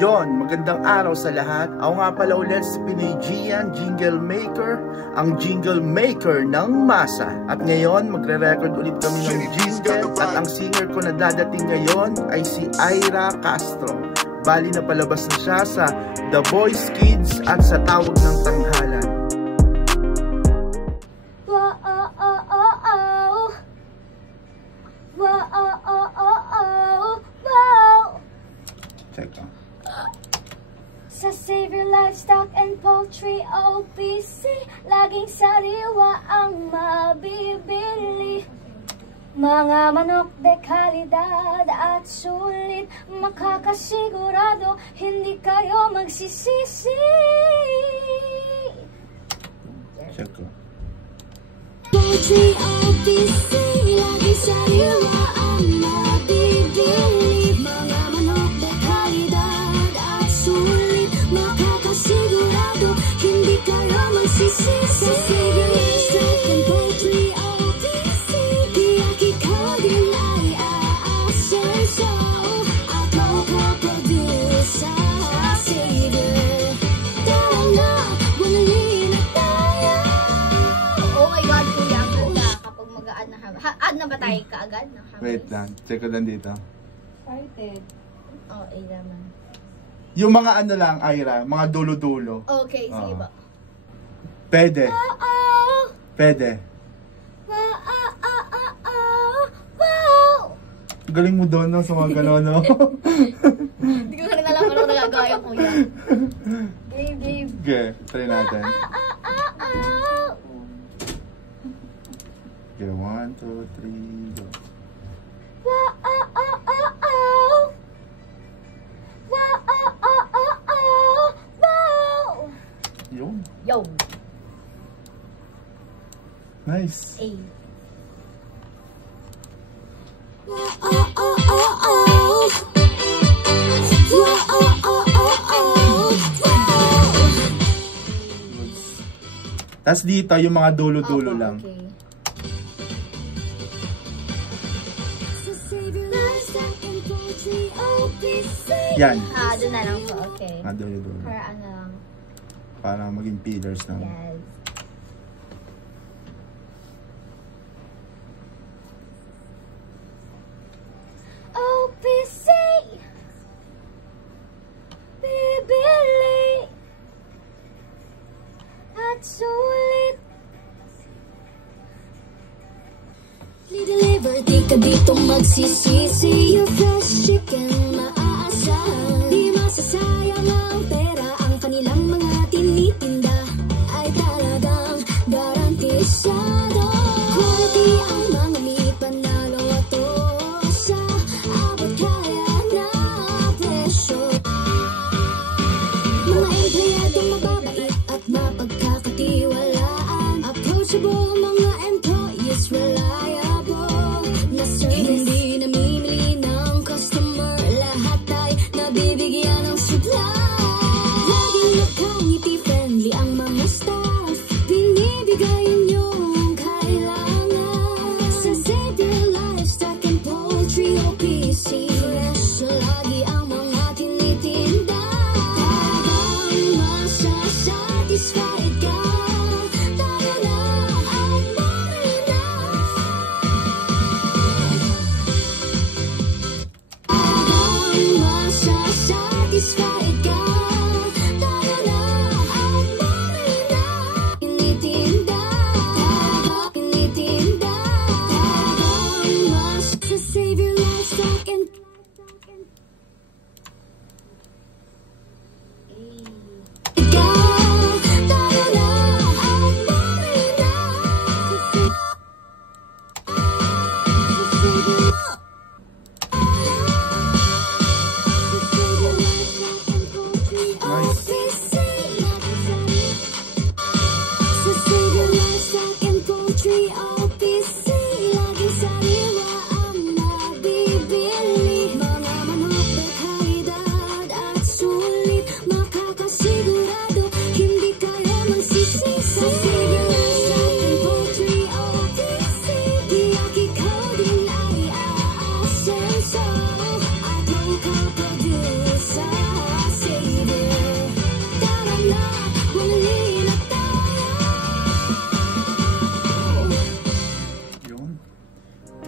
Yon, magandang araw sa lahat. Ako nga pala ulit si Pinoy Gian, Jingle Maker, ang Jingle Maker ng masa. At ngayon, magre-record ulit kami ng jingle at ang singer ko na dadating ngayon ay si Ira Castro. Bali na palabas na siya sa The Boys Kids at sa Tawag ng Tanghalan. Check out. Sa Savior Livestock and Poultry OPC, laging sariwa ang mabibili. Mga manok de kalidad at sulit, makakasigurado hindi kayo magsisisi. Check out. Poultry OPC, laging sariwa ang mabibili. Mga manok de kalidad at sulit, makakasigurado hindi kayo magsisisi. Sa Savior Livestock and Poultry OPC, tiyak ikaw din ay aasenso at local producer. Sa Savior, tara na, bumili na tayo. Oh my God, kuya, ang ganda kapag mag-a-add na add na ba tayo kaagad? Wait lang, check ko lang dito. Started. Oh, ay naman. Yung mga ano lang, Ira, mga dulo-dulo. Okay, sige ba? Pwede. Pwede. Galing mo doon, no? Sa mga gano'n, no? Hindi ko rin alam kung ano nagagaya ko yan. Game. Okay, try natin. Okay, 1, 2, 3, go. Yun. Yo. Nice. A. Tapos dito, yung mga dulo-dulo lang. Okay. Yan. Doon na lang po. Okay. Dulo-dulo. Para ano lang. Para maging pillars na. Yes. OPC bibili at sulit. Deliver, di ka dito magsisisi. Your fresh chicken maaasahan. Di masasayang ang pera. Ang kanilang mga tinitinda ay talagang garantisado. Quality ang mga meat, panalo at sa abot kaya na presyo. Mga empleyadong mababait at mapagkakatiwalaan. Approachable mga employees, reliable na service. Hindi namimili ng customer, lahat ay nabibigyan ng supply. Laging nakangiti, friendly ang mga staff. Binibigayan yung kailangan. Sa Savior Livestock and Poultry OPC, fresh lagi ang mga tinitinda. Talagang masasatisfied ka. Tayo na at bumili na. Talagang masasatisfied ka. Tayo na at bumili na. Tinitinda. Tinitinda. Talagang sa Savior Livestock and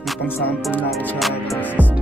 May pang-sample na ako sa boses.